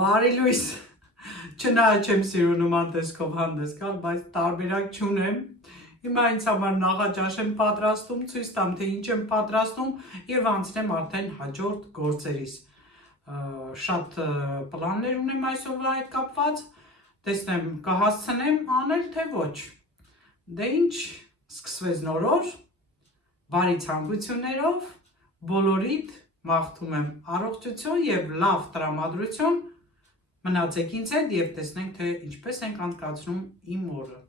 Բարի լույս, չնայած չեմ սիրում նման տեսքով հանդես գալ, բայց տարբերակ չունեմ։ Հիմա ինձ համար նախաճաշ եմ պատրաստում, ցույց տամ, թե ինչ եմ պատրաստում եւ անցնեմ արդեն հաջորդ գործերիս։ Շատ պլաններ ունեմ այսօրվա հետ կապված, տեսնեմ կհասցնեմ անել թե ոչ։ Դե ինչ, սկսվեց նոր օր, բարի ցանկություններով, բոլորիդ մաղթում եմ առողջություն եւ լավ տրամադրություն։ Մնացեք ինձ հետ եւ տեսնենք, թե ինչպես ենք անցկացնում իմ օրը։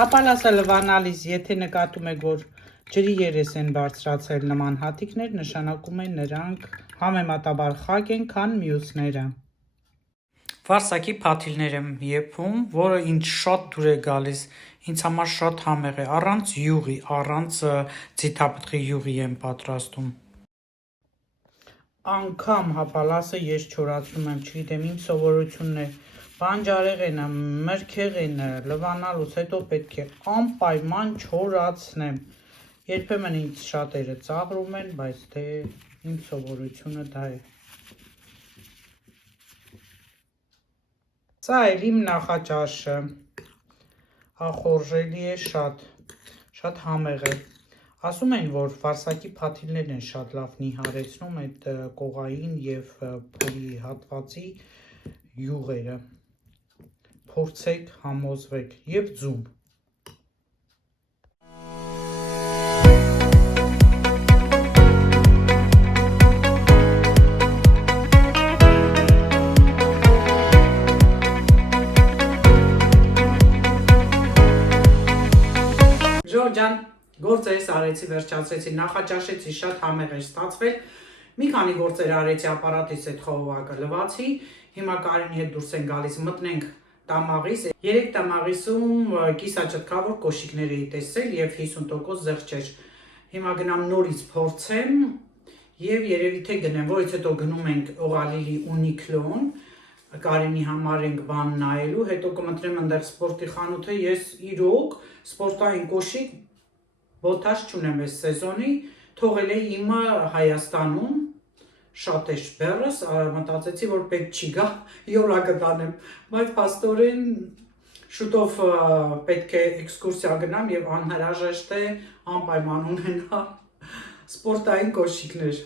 Հապալասը լվանալիս, եթե նկատում եք, որ ջրի երես են բարձրացել նման հատիկներ, նշանակում է նրանք համեմատաբար խակ են, քան մյուսները։ Վարսակի փաթիլներ եմ եփում, որը ինձ շատ դուր է գալիս, ինձ համար շատ համեղ է, առանց յուղի, առանց ձիթապտղի յուղի եմ պատրաստում։ Անգամ հապալասը ես չորացնում եմ, չգիտեմ, իմ սովորությունն է, բանջարեղենը, մրգեղենը լվանալուց հետո պետք է անպայման չորացնեմ։ Երբեմն ինձ շատերը ծաղրում են, բայց թե իմ սովորությունը դա է։ Սա էլ իմ նախաճաշը, ախորժելի է շատ համեղ է։ Ասում են, որ վարսակի փաթիլներն են շատ լավ նիհարեցնում այդ կողային և փորի հատվածի յուղերը։ Փորձեք, համոզվեք և ձուն։ Ժորժան, գործերս արեցի, վերջացրեցի, նախաճաշեցի, շատ համեղ էր ստացվել, մի քանի գործեր արեցի, ապարատիս այդ խողովակը լվացի, հիմա Կարինի հետ դուրս են գալիս, մտնենք տամաղիս, 3 տամաղիսում կիսաճտկավոր կոշիկներ էի տեսել և 50% զեղչեր, հիմա գնամ նորից փորձեմ և երևի թե գնեմ, որից հետո գնում ենք օղալիլի ունիկլոն, Կարինի համար ենք բան նայելու, հետո կմտնեմ ընդեղ սպորտի խանութը, ես իրոք սպորտային կոշիկ բոթաշ չունեմ այս սեզոնի, թողել էի իմը Հայաստանում, շատ էր բեռս, մտածեցի, որ պետք չի գա, յոլա կտանեմ, բայց փաստորեն շուտով պետք է էքսկուրսիա գնամ և անհրաժեշտ է անպայման ունենալ սպորտային կոշիկներ,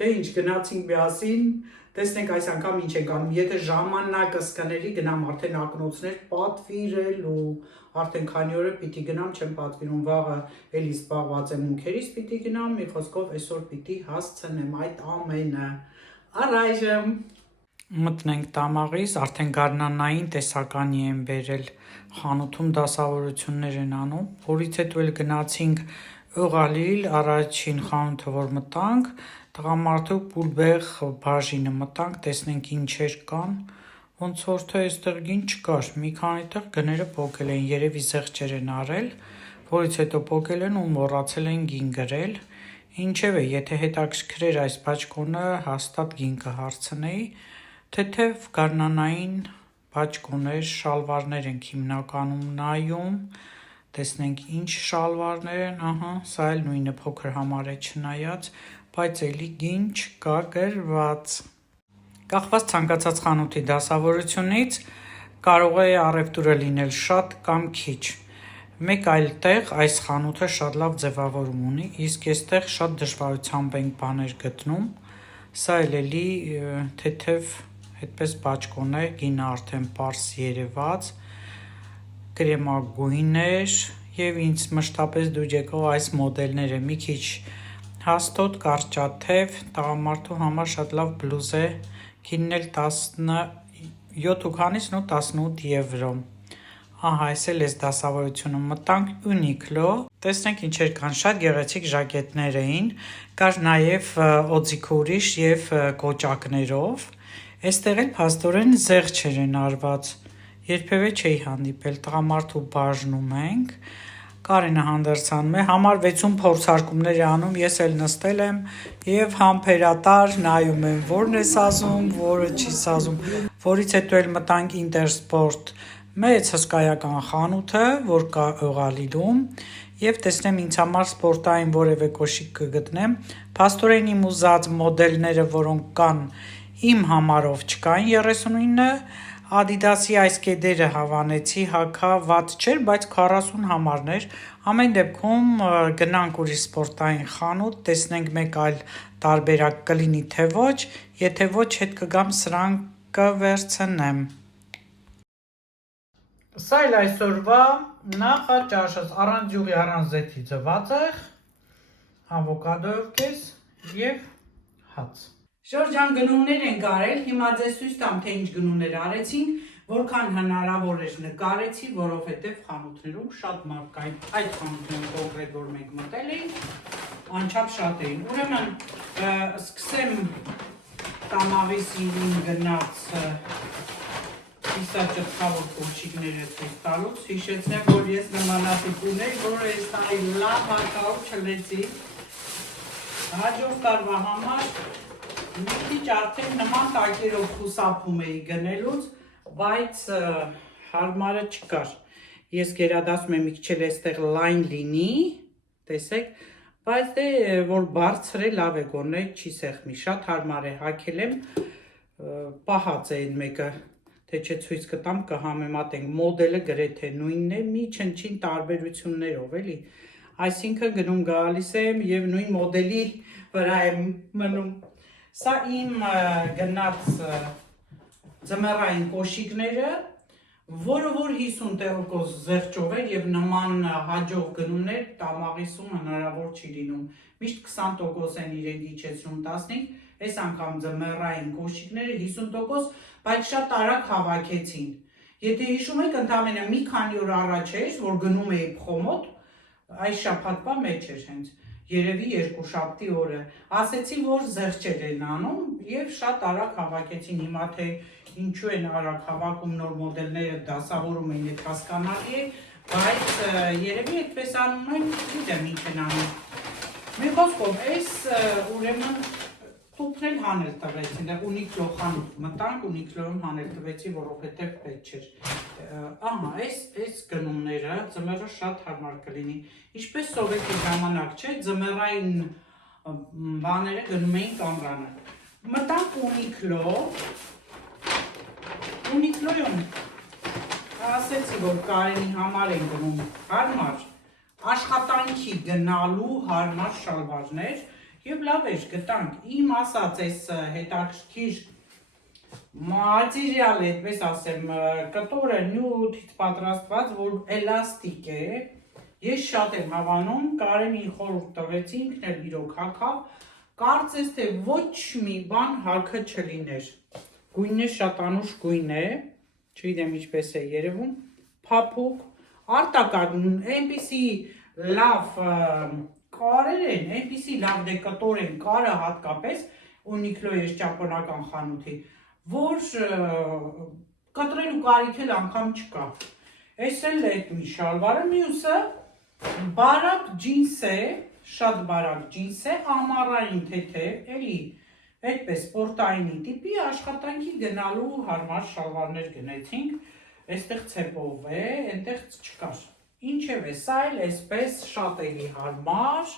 դե ինչ գնացինք միասին, տեսնենք այս անգամ ինչ ենք անում, եթե ժամանակս կների գնամ արդեն ակնոցներ պատվիրելու, արդեն քանի օր է պիտի գնամ, չեմ պատվիրում, վաղը էլի զբաղված եմ ունքերից պիտի գնամ, մի խոսքով այսօր պիտի հասցնեմ այդ ամենը, առայժմ մտնենք տամաղից, արդեն գարնանային տեսականի եմ բերել, խանութում դասավորություններ են անում, որից հետո էլ գնացինք օղալիլ, առաջին խանութը որ մտանք, տղամարդու պուլբեղ բաժինը մտանք, տեսնենք ինչեր կան, ոնց որ թե այստեղ գին չկար, մի քանի տեղ գները պոկել են, երևի զեղչեր են արել, որից հետո պոկել են ու մոռացել են գին գրել, ինչևէ, եթե հետաքրքիր էր այս բաճկոնը, հաստատ գին կհարցնեի, թեթև գարնանային բաճկոներ, շալվարներ ենք հիմնականում նայում, տեսնենք ինչ շալվարներ են, ահա, սա էլ նույնը փոքր համար է չնայած, բայց էլի գին չկա գրված։ Կախված ցանկացած խանութի դասավորությունից կարող է առևտուրը լինել շատ կամ քիչ։ Մեկ այլ տեղ այս խանութը շատ լավ ձևավորում ունի, իսկ այստեղ շատ դժվարությամբ ենք բաներ գտնում։ Սա էլ էլի թեթև այդպես բաճկոն է, գինը արդեն պարզ երևաց, կրեմագույն էր և ինձ մշտապես դուր եկող այս մոդելները մի քիչ հաստոտ, կարճաթև, տղամարդու համար շատ լավ բլուզ է, գինն էլ 17-ից 18 եվրո։ Ահա, այս էլ ես դասավորությունը մտանք Uniqlo, տեսնենք ինչեր կան, շատ գեղեցիկ ժակետներ էին, կար նաև օձիքը ուրիշ և կոճակներով, այստեղ էլ փաստորեն զեղչեր են արված, երբևէ չէի հանդիպել, տղամարդու բաժնում ենք, Կարինը հանդերձանում է, համար 6-ում փորձարկումներ է անում, ես էլ նստել եմ և համբերատար նայում եմ, որն է սազում, որը չի սազում, որից հետո էլ մտանք Ինտերսպորտ, մեծ հսկայական խանութը, որ կա օղալիլում, և տեսնեմ ինձ համար սպորտային որևէ կոշիկ կգտնեմ, փաստորեն իմ ուզած մոդելները, որոնք կան Իմ համարով չկային 39, Adidas-ի այս կեդերը հավանեցի, հագա վատ չէր, բայց 40 համարներ, ամեն դեպքում գնանք ուրիշ սպորտային խանութ, տեսնենք մեկ այլ տարբերակ կլինի թե ոչ, եթե ոչ հետ կգամ սրանք կվերցնեմ։ Սա էլ այսօրվա նախաճաշս առանց յուղի, առանց զեթի ձվածեղ, ավոկադոյով կես և հաց։ Շրջան գնումներ ենք արել, հիմա ձեզ ցույց տամ, թե ինչ գնումներ արեցինք, որքան հնարավոր էր նկարեցի, որովհետև խանութներում շատ մարդ կային, այդ խանութներում կոնկրետ, որ մենք մտել էինք, անչափ շատ էին։ Ուրեմն սկսեմ տամավիսին գնաց կիսաճպտավոր կոշիկները ցույց տալուց, հիշեցնեմ, որ ես նմանատիպ ունեի, որ այս տարի լավ հարկավ չլեցի, հաջորդ տարվա համար մի քիչ արդեն նման տակերով խուսափում էի գնելուց, բայց հարմարը չկար։ Ես գերադասում եմ մի քիչ էլ այստեղ լայն լինի, տեսեք, բայց դե որ բարձր է, լավ է գոնե, չի սեղմի, շատ հարմար է, հագել եմ, պահած է այն մեկը, թե չէ ցույց կտամ, կհամեմատենք, մոդելը գրեթե նույնն է, մի չնչին տարբերություններով, էլի, այսինքն գնում գալիս եմ և նույն մոդելի վրա եմ մնում։ Սա իմ գնաց ձմեռային կոշիկները, որը որ 50% զեղչով էր և նման հաջող գնումներ տամաղիսում հնարավոր չի լինում։ Միշտ 20% են իրենք իջեցնում 15, այս անգամ ձմեռային կոշիկները 50%, բայց շատ արագ հավաքեցին։ Եթե հիշում եք, ընդամենը մի քանի օր առաջ էր, որ գնում էի փխոմոտ, այս շաբաթվա մեջ էր հենց, երևի երկուշաբթի օրը, ասեցի, որ զեղչեր են անում և շատ արագ հավաքեցին, հիմա թե ինչու են արագ հավաքում նոր մոդելները դասավորում են, ետ հասկանալի է, բայց երևի այդպես անում են, գիտեմ ինչ են անում։ Մի խոսքով, այս ուրեմն տուփն էլ հանել տվեցին, Uniqlo խանութ մտանք, Uniqlo-ում հանել տվեցի, որովհետև պետք չէր։ Ահա, այս գնումները ձմեռը շատ հարմար կլինի։ Ինչպես սովետի ժամանակ, չէ, ձմեռային բաները գնում էին կամրանը։ Մտանք Uniqlo-ում ասեցի, որ Կարենի համար են գնում հարմար, աշխատանքի գնալու հարմար շալվարներ և լավ էր գտանք, իմ ասած այս հետաքրքիր մատերիալը, այդպես ասեմ, կտորը նյութից պատրաստված, որ էլաստիկ է, ես շատ եմ հավանում, Կարենին խորհուրդ տվեցի, ինքն էլ իրոք հագավ, կարծես թե ոչ մի բան հագը չլիներ, գույնն է շատ անուշ գույն է, չգիտեմ ինչպես է երևում, փափուկ, արտակարգ, այնպիսի լավ կարեր են, այնպիսի լավ դեկատոր են կարը հատկապես Uniqlo-ի ճապոնական խանութի, որ կտրելու կարիք էլ անգամ չկա։ Այս էլ է այդ մի շալվարը, մյուսը բարակ ջինս է, շատ բարակ ջինս է, ամառային թեթև, էլի այդպես սպորտայինի տիպի աշխատանքի գնալու հարմար շալվարներ գնեցինք, այստեղ ցեպով է, այնտեղ չկար։ Ինչևէ, սա էլ այսպես շատ էլի հարմար,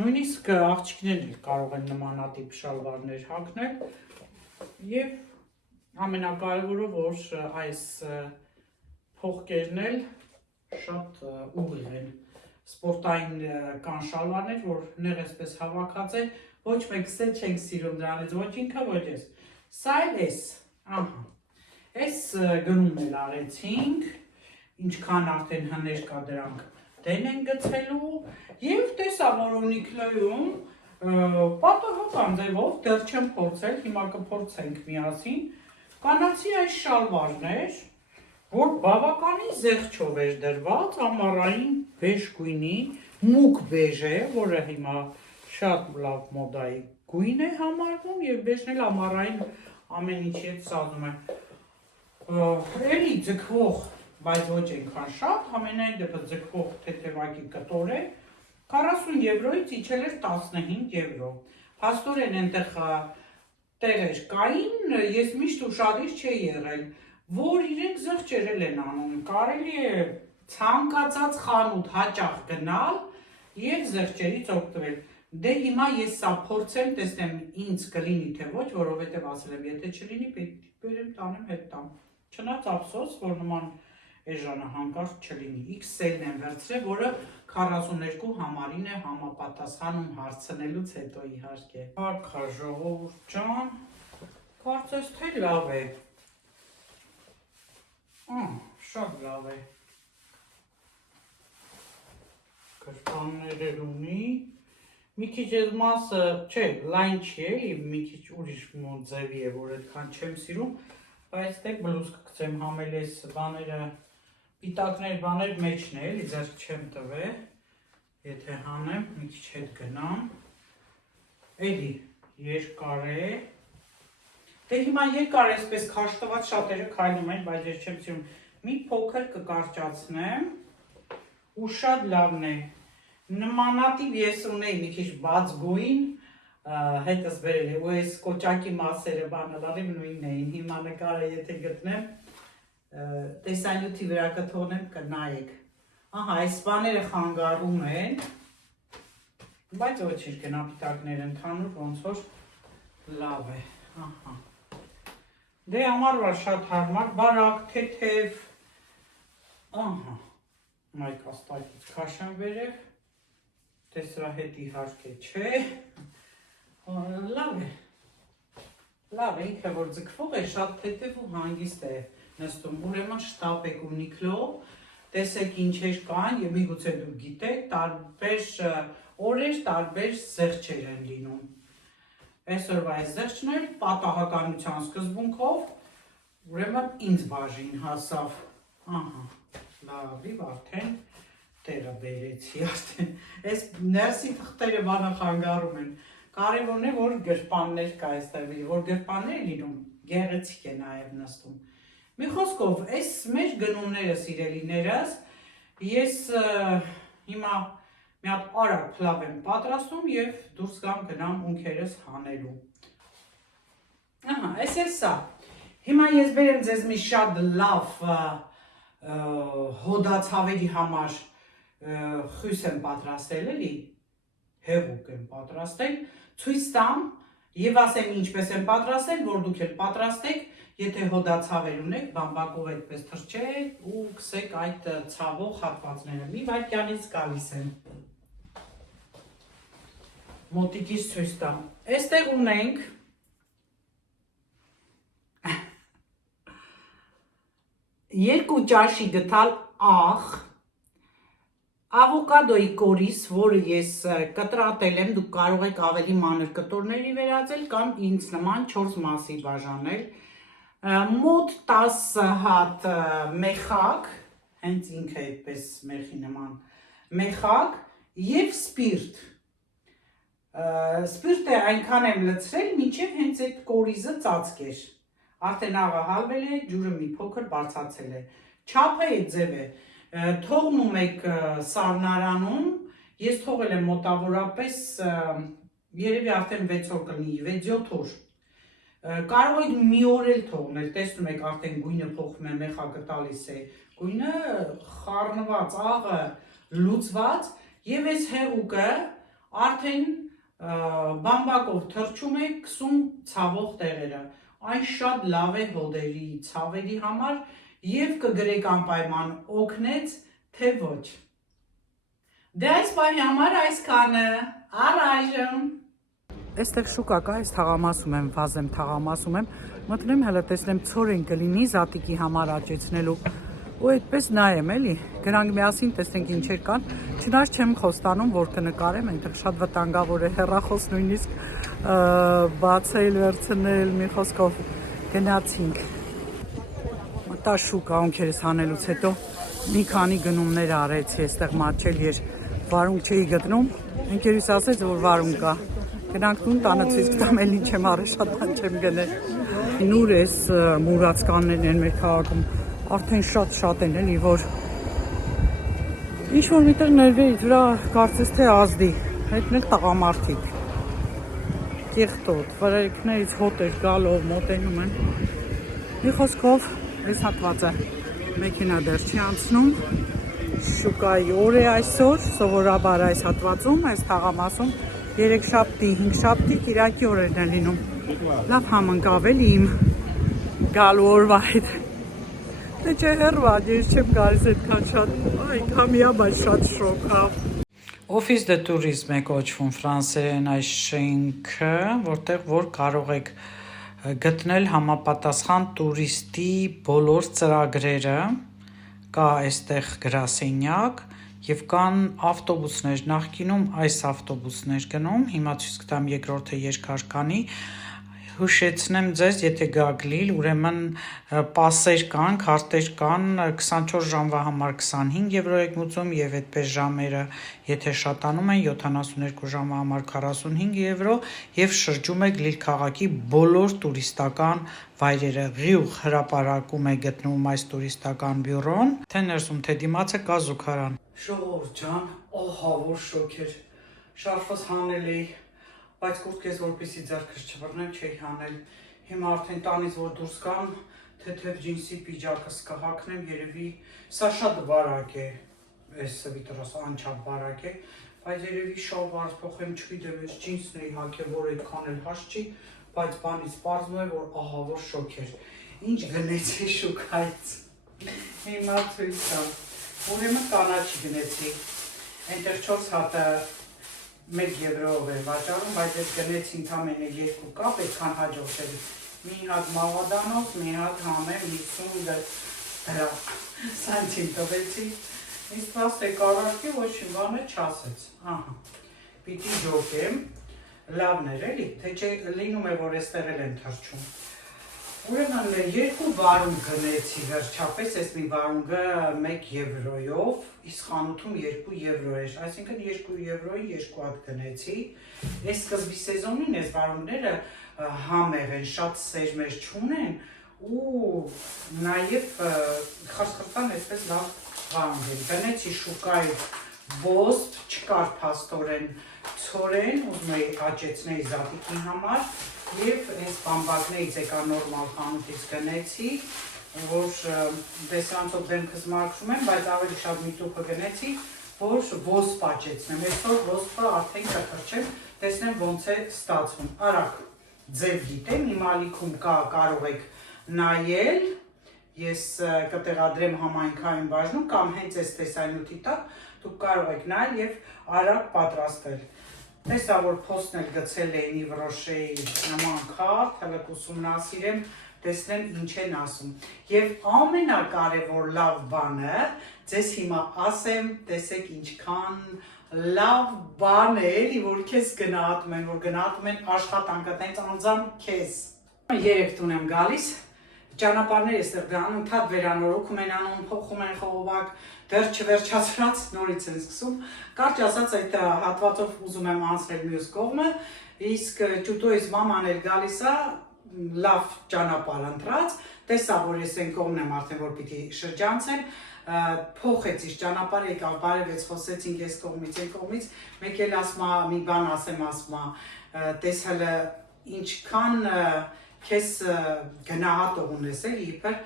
նույնիսկ աղջիկներն էլ կարող են նմանատիպ շալվարներ հագնել և ամենակարևորը, որ այս փողկերն էլ շատ ուղիղ են, սպորտային կան շալվարներ, որ նեղ այսպես հավաքած է, ոչ մեկս էլ չենք սիրում դրանից, ոչ ինքը, ոչ ես։ Սա էլ ես, ահա, այս գնում էլ արեցինք, ինչքան արդեն հներ կա դրանք դեն են գցվելու և տեսա, որ Uniqlo-ում պատահական ձևով դեռ չեմ փորձել, հիմա կփորձենք միասին, կանացի այս շալվարներ, որ բավականին զեղչով էր դրված, ամառային բեժ գույնի, մուգ բեժ է, որը հիմա շատ լավ մոդայի գույն է համարվում և բեժն էլ ամառային ամեն ինչի հետ սազում է։ Էլի ձգվող, բայց ոչ այնքան շատ, ամենայն դեպս ձգվող թեթևակի կտոր է, 40 եվրոյից իջել էր 15 եվրո։ Փաստորեն այնտեղ տեղեր կային, ես միշտ ուշադիր չէի եղել, որ իրենք զեղչերել են անում, կարելի է ցանկացած խանութ հաճախ գնալ և զեղչերից օգտվել։ Դե հիմա ես սա փորձեմ, տեսնեմ ինձ կլինի թե ոչ, որովհետև ասել եմ, եթե չլինի, պետք է բերեմ տանեմ հետ տամ։ Չնայած ափսոս, որ նման էժանը հանկարծ չլինի։ XL-ն եմ վերցրել, որը 42 համարին է համապատասխանում հարցնելուց հետո իհարկե։ Փառքա ժողովուրդ ջան, կարծես թե լավ է։ Շատ լավ է։ Գրպաններ ունի։ Մի քիչ այս մասը, չէ, լայն չի էլի, մի քիչ ուրիշ ձևի է, որ այդքան չեմ սիրում, բայց դե բլուզ կգցեմ համել այս բաները, պիտակներ բաներ մեջն է, էլի ձեռք չեմ տվել, եթե հանեմ, մի քիչ հետ գնամ, էլի երկար է, դե հիմա երկար է, այսպես քաշտված շատերը քայլում են, բայց ես չեմ սիրում, մի փոքր կկարճացնեմ, ու շատ լավն է, նմանատիպ ես ունեի մի քիչ բաց գույն, հետս բերել է, ու այս կոճակի մասերը բանը լարիվ նույնն էին, հիմա նկարը եթե գտնեմ, տեսանյութի վրա կթողնեմ կնայեք, ահա, այս բաները խանգարում են, բայց ոչինչ գնապիտակներ ընդհանուր, ոնց որ լավ է, ահա, դե ամառվա շատ հարմար, բարակ, թեթև, ահա, մայք աստակից քաշեմ վերև, տեսրա հետ իհարկե չէ, լավ է, ինքը որ ձգվող է, շատ թեթև ու հանգիստ է նստում, ուրեմն շտապ եք Uniqlo, տեսեք ինչեր կան և միգուցե դուք գիտեք, տարբեր օրեր, տարբեր զեղչեր են լինում, այսօրվա այս զեղչն էլ պատահականության սկզբունքով, ուրեմն ինձ բաժին հասավ, ահա, լավիվ արդեն, տերը բերեցի արդեն, այս ներսի թղթերը բանը խանգարում են, կարևորն է, որ գրպաններ կա այստեղ, որ գրպաններ լինում, գեղեցիկ է նաև նստում։ Մի խոսքով, այս մեր գնումները սիրելիներս, ես հիմա մի հատ արագ փլավ եմ պատրաստում և դուրս գամ գնամ ունքերս հանելու։ Ահա, այս էլ սա, հիմա ես բերեմ ձեզ մի շատ լավ հոդացավերի համար խույս եմ պատրաստել էլի, հեղուկ եմ պատրաստել, ցույց տամ և ասեմ ինչպես եմ պատրաստել, որ դուք էլ պատրաստեք, եթե հոդացավեր ունեք, բամբակով այդպես թռչեք ու կսեք այդ ցավող հատվածները, մի վայրկյանից գալիս եմ, մոտիկից ցույց տամ, այստեղ ունենք երկու ճաշի գտալ աղ, ավոկադոյի կորիզ, որը ես կտրատել եմ, դուք կարող եք ավելի մանր կտորների վերածել կամ ինձ նման 4 մասի բաժանել, մոտ 10 հատ մեխակ, հենց ինքը այդպես մեխի նման մեխակ և սպիրտ, սպիրտը այնքան եմ լցրել, մինչև հենց այդ կորիզը ծածկեր, արդեն աղը հալվել է, ջուրը մի փոքր բարձացել է, չափը այդ ձև է, թողնում եք սառնարանում, ես թողել եմ մոտավորապես, երևի արդեն 6 օր կլինի, 6-7 օր, կարող եք մի օր էլ թողնել, տեսնում եք արդեն գույնը փոխվում է, մեխակը տալիս է, գույնը խառնված, աղը լուծված և այս հեղուկը արդեն բամբակով թռչում է, կսում ցավող տեղերը, այն շատ լավ է հոդերի, ցավերի համար և կգրեք անպայման օգնեց, թե ոչ։ Դե այս պահի համար այսքանը, առայժմ։ Այստեղ շուկա կա, այս թաղամասում եմ, վազեմ թաղամասում եմ, մտնեմ հələ տեսնեմ ցոր են կլինի զատիկի համար աճեցնելու ու այդպես նայեմ էլի, գրանք միասին տեսնենք ինչեր կան, չնայած չեմ խոստանում, որ կնկարեմ, այնտեղ շատ վտանգավոր է հեռախոս նույնիսկ բացել, վերցնել, մի խոսքով գնացինք։ Մտա շուկա ունքերս հանելուց հետո մի քանի գնումներ արեցի, այստեղ մատչել էր, վարունգ չէի գտնում, ընկերուս ասեց, որ վարունգ կա, գնանք տուն, տանը ցույց կտամ, էլ ինչ եմ արել, շատ բան չեմ գնել։ Նուր էս մուրացկաններն են մեր քաղաքում, արդեն շատ են էլի, որ ինչ-որ միտեղ ներվերից վրա կարծես թե ազդի, հետն էլ տղամարդիկ, կեղտոտ, վրայքներից հոտ էր գալով, մոտենում են, մի խոսքով այս հատվածը մեքենա դեռ չի անցնում, շուկայի օր է այսօր, սովորաբար այս հատվածում, այս թաղամասում երեքշաբթի, հինգշաբթի, կիրակի օրերն է լինում։ Լավ համընկավ էլի իմ գալու օրվա հետ։ Դե չէ հեռվան, ես չեմ գալիս այդքան շատ, այ կամիա, բայց շատ շոկ, հա։ Օֆիս դե տուրիզմ է կոչվում ֆրանսերեն այս շենքը, որտեղ որ կարող եք գտնել համապատասխան տուրիստի բոլոր ծրագրերը, կա այստեղ գրասենյակ եւ կան ավտոբուսներ, նախկինում այս ավտոբուսներ գնում, հիմա ցույց կտամ երկրորդը երկար կանի, հուշեցնեմ ձեզ, եթե գաք Լիլ, ուրեմն պասեր կան, քարտեր կան, 24 ժամվա համար 25 եվրո եք մուծում եւ այդպես ժամերը, եթե շատանում են 72 ժամվա համար 45 եվրո եւ շրջում եք Լիլ քաղաքի բոլոր տուրիստական վայրերը։ Ղյուղ հրապարակում է գտնվում այս տուրիստական բյուրոն, թե ներսում, թե դիմացը կա զուգարան։ Ժողովուրդ ջան, ահա որ շոկ էր, շարֆս հանել էի, բայց կուրտքես որպեսի ձեռքս չվռնեմ չէի հանել, հիմա արդեն տանից որ դուրս գամ, թեթև ջինսի պիջակս կհակնեմ, երևի սա շատ բարակ է, այս սվիտերս անչափ բարակ է, բայց երևի շալվարս փոխեմ, չգիտեմ, այս ջինսն էի հագել, որ այդքան էլ հաշ չի, բայց բանից պարզվում է, որ ահա որ շոկ էր, ինչ գնեցի շուկայից, հիմա ցույց տամ, ուրեմն կանաչի գնեցի, այնտեղ 4 հատը 1 եվրոյով է վաճառում, բայց ես գնեցի ընդամենը 2 կապ, այդքան հաջողվել է։ Մի հատ մաղադանով, մի հատ համեմ 50 սանտիմ տվեցի։ Ինձ փաստեք առարկի, ոչ մի բան չասեց։ Ահա, պիտի ջոկեմ, լավն էր էլի, թե չէ լինում է, որ այստեղ էլ են թռչում։ Ուրեմն 2 վարունգ գնեցի վերջապես, այս մի վարունգը 1 եվրոյով, իսկ խանութում 2 եվրո էր, այսինքն 2 եվրոյի 2 հատ գնեցի, այս սկզբի սեզոնին այս վարունգները համեղ են, շատ սերմեր չունեն ու նաև խրթխրթան այսպես լավ վարունգ են, գնեցի շուկայի ոստ, չկար փաստորեն ցորեն, ուզում էի աճեցնել զատիկի համար և այս բամբակներից եկա նորմալ խանութից գնեցի, որ դեսրանցով դեմքս մարգշում եմ, բայց ավելի շատ մի տուփը գնեցի, որ ոսպ աճեցնեմ, այսօր ոսպը արդեն կթռչեմ, տեսնեմ ոնց է ստացվում, արագ ձև գիտեմ, իմ ալիքում կա, կարող եք նայել, ես կտեղադրեմ համայնքային բաժնում կամ հենց այս տեսանյութի տակ, դուք կարող եք նայել և արագ պատրաստել։ Տեսա, որ փոստն էլ գցել էին Իվ Ռոշեի նման քարտ, հələ կուսումնասիրեմ, տեսնեմ ինչ են ասում։ Եվ ամենակարևոր լավ բանը, ձեզ հիմա ասեմ, տեսեք ինչքան լավ բան է, էլի, որ քեզ գնահատում են, որ գնահատում են աշխատանքդ, հենց անձամբ քեզ։ 3 տուն եմ գալիս, ճանապարհները այստեղ անընդհատ վերանորոգում են անում, փոխում են խողովակ, դեռ չվերջացրած նորից են սկսում։ Կարճ ասած, այդ հատվածով ուզում եմ անցնել մյուս կողմը, իսկ ճուտոյից մաման էլ գալիս է, լավ ճանապարհ ընտրած, տեսա, որ ես այն կողմն եմ արդեն, որ պիտի շրջանցեմ, փոխեց իր ճանապարհը, եկավ բարևեց, խոսեցինք այս կողմից, այն կողմից, մեկ էլ ասում է, մի բան ասեմ, ասում է, տես հələ ինչքան քեզ գնահատող ունես էլի, իբր,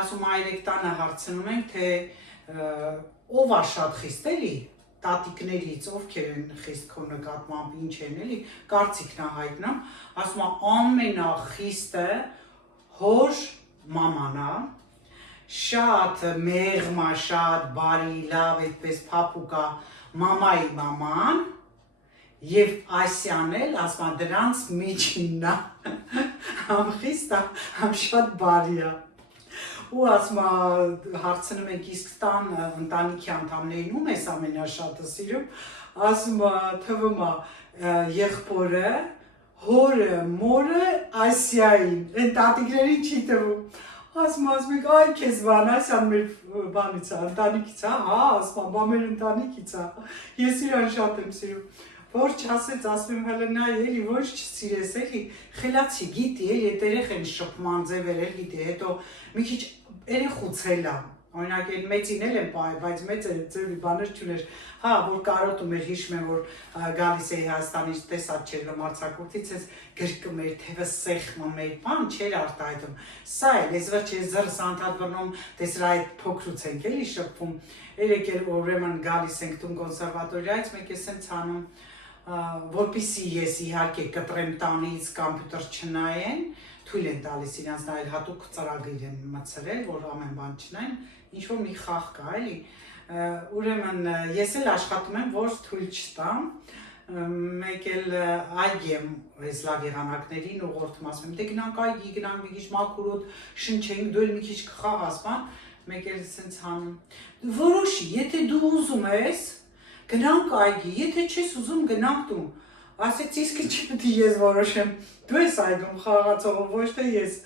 ասում այրեք տանը հարցնում ենք, թե ով է շատ խիստ էլի, տատիկներից, ովքեր են խիստ քո նկատմամբ, ինչ են էլի, կարծիքն է հայտնում, ասում է ամենախիստը հոր մաման է, շատ մեղմ է, շատ բարի, լավ, այդպես փափուկ է մամայի մաման, և Ասյան էլ, ասում է դրանց միջինն է, համ խիստ է, համ շատ բարի է։ Ու ասում է հարցնում ենք իսկ տան ընտանիքի անդամներին ում ես ամենաշատը սիրում, ասում է թվում է եղբորը, հորը, մորը, Ասյային, այն տատիկներին չի թվում։ Ասում եք, այ քեզ բան, Ասյան մեր բանից է, ընտանիքից է, հա, ասում բա մեր ընտանիքից է, ես իրան շատ եմ սիրում։ Որ չասեց, ասում եմ հələ նայ էլի, ոչ չսիրես էլի, խելացի, գիտի էլի, այդ երեխեն շփման ձևեր էլ գիտի, հետո մի քիչ երեխուցել է, օրինակ այն մեծին էլ եմ պահել, բայց մեծը ձևի բաներ չուներ, հա, որ կարոտում էր, հիշում եմ, որ գալիս էի Հայաստանից, տեսած չէր լոմարցակուրտից, ես գրկում էր, թևը սեղմում էր, բան չէր արտահայտում, սա էլ, ես վերջ ես ձեռս անդադ բռնում, տեսր այդ փոքրուց ենք էլի շփվում, երեք էլ ուրեմն գալիս ենք տուն կոնսերվատորիայից, մեկ ես եմ ցանում, որպեսզի ես իհարկե կտրեմ տանից կոմպյուտեր չնայեն, թույլ են տալիս իրանց նայել, հատուկ ծրագիր են մտցրել, որ ամեն բան չնայեն, ինչ որ մի խաղ կա, էլի։ Ուրեմն ես էլ աշխատում եմ, որ թույլ չտամ, մեկ էլ այգի եմ այս լավ եղանակներին ուղղորդում, ասում եմ, դե գնանք այգի, գնանք մի քիչ մաքուր շնչենք, դու էլ մի քիչ կխաղաս, բան, մեկ էլ սենց հանում։ Որոշի, եթե դու ուզում ես, գնանք այգի, եթե չես ուզում, գնանք տուն։ Ասեց, իսկ ինչ պետք է ես որոշեմ, դու ես այգում խաղացողը, ոչ թե ես,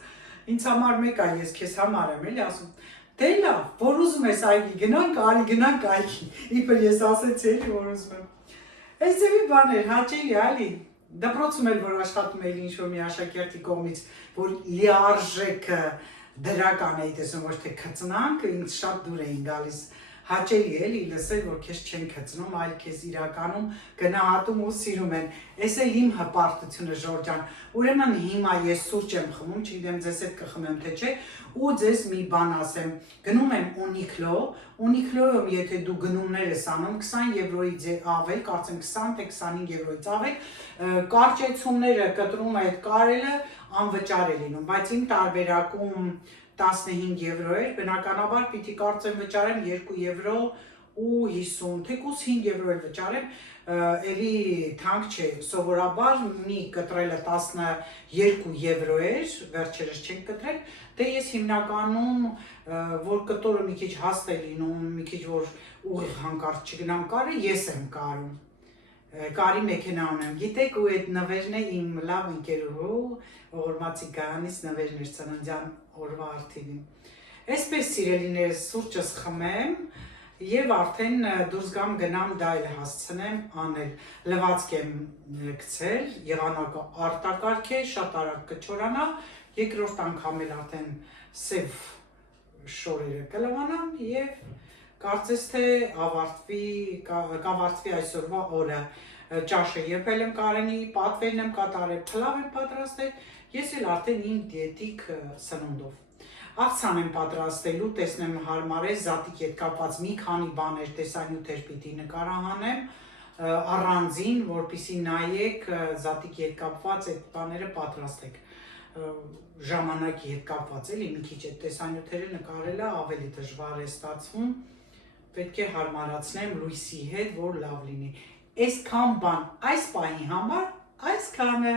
ինձ համար մեկ է, ես քեզ համար եմ, էլի ասում, դե լավ, որ ուզում ես այգի գնանք, արի գնանք այգի, իբր ես ասեցի, էլի որ ուզում եմ։ Այս ձևի բաներ, հաճելի է, էլի, դպրոցում էլ որ աշխատում էի ինչ-որ մի աշակերտի կողմից, որ լիարժեք դրական էի տեսնում, ոչ թե քծնանք, ինձ շատ դուր էին գալիս, հաճելի է, էլի, լսել, որ քեզ չեն քծնում, այլ քեզ իրականում գնահատում ու սիրում են։ Էս էլ իմ հպարտությունը, Ժորժ ջան, ուրեմն հիմա ես սուրճ եմ խմում, չգիտեմ ձեզ հետ կխմեմ թե չէ, ու ձեզ մի բան ասեմ, գնում եմ Uniqlo-ում, եթե դու գնումներ ես անում 20 եվրոից ավել, կարծեմ 20 թե 25 եվրոից ավել, կարճեցումները կտրում այդ կարելը անվճար է լինում, բայց իմ տարբերակում 15 եվրո էր, բնականաբար պիտի կարծեմ վճարեմ 2 եվրո ու 50, թեկուզ 5 եվրո էլ վճարեմ, էլի թանկ չէ, սովորաբար մի կտրելը 12 եվրո էր, վերջերս չենք կտրել, դե ես հիմնականում, որ կտորը մի քիչ հաստ է լինում, մի քիչ որ ուղիղ հանկարծ չգնամ կարը, ես եմ կարում, կարի մեքենա ունեմ, գիտեք ու այդ նվերն է իմ լավ ընկերուհու, ողորմածի գահանից նվերն էր ծննդյան օրվա արդիվին։ Այսպես սիրելիներս սուրճս խմեմ և արդեն դուրս գամ գնամ դա էլ հասցնեմ անել, լվացք եմ գցել, եղանակը արտակարգ է, շատ արագ կչորանա, երկրորդ անգամ էլ արդեն սև շորերը կլվանամ և կարծես թե կավարտվի այսօրվա օրը, ճաշը եփել եմ Կարենի, պատվերն եմ կատարել, փլավ եմ պատրաստել, ես էլ արդեն իմ դիետիկ սնունդով։ Աղցան եմ պատրաստելու, տեսնեմ հարմար է, զատիկի հետ կապված մի քանի բաներ, տեսանյութեր պիտի նկարահանեմ, առանձին, որպեսզի նայեք, զատիկի հետ կապված այդ բաները պատրաստեք, ժամանակի հետ կապված էլի, մի քիչ այդ տեսանյութերը նկարելը ավելի դժվար է ստացվում, պետք է հարմարացնեմ լույսի հետ, որ լավ լինի։ Այսքան բան այս պահի համար, այսքանը։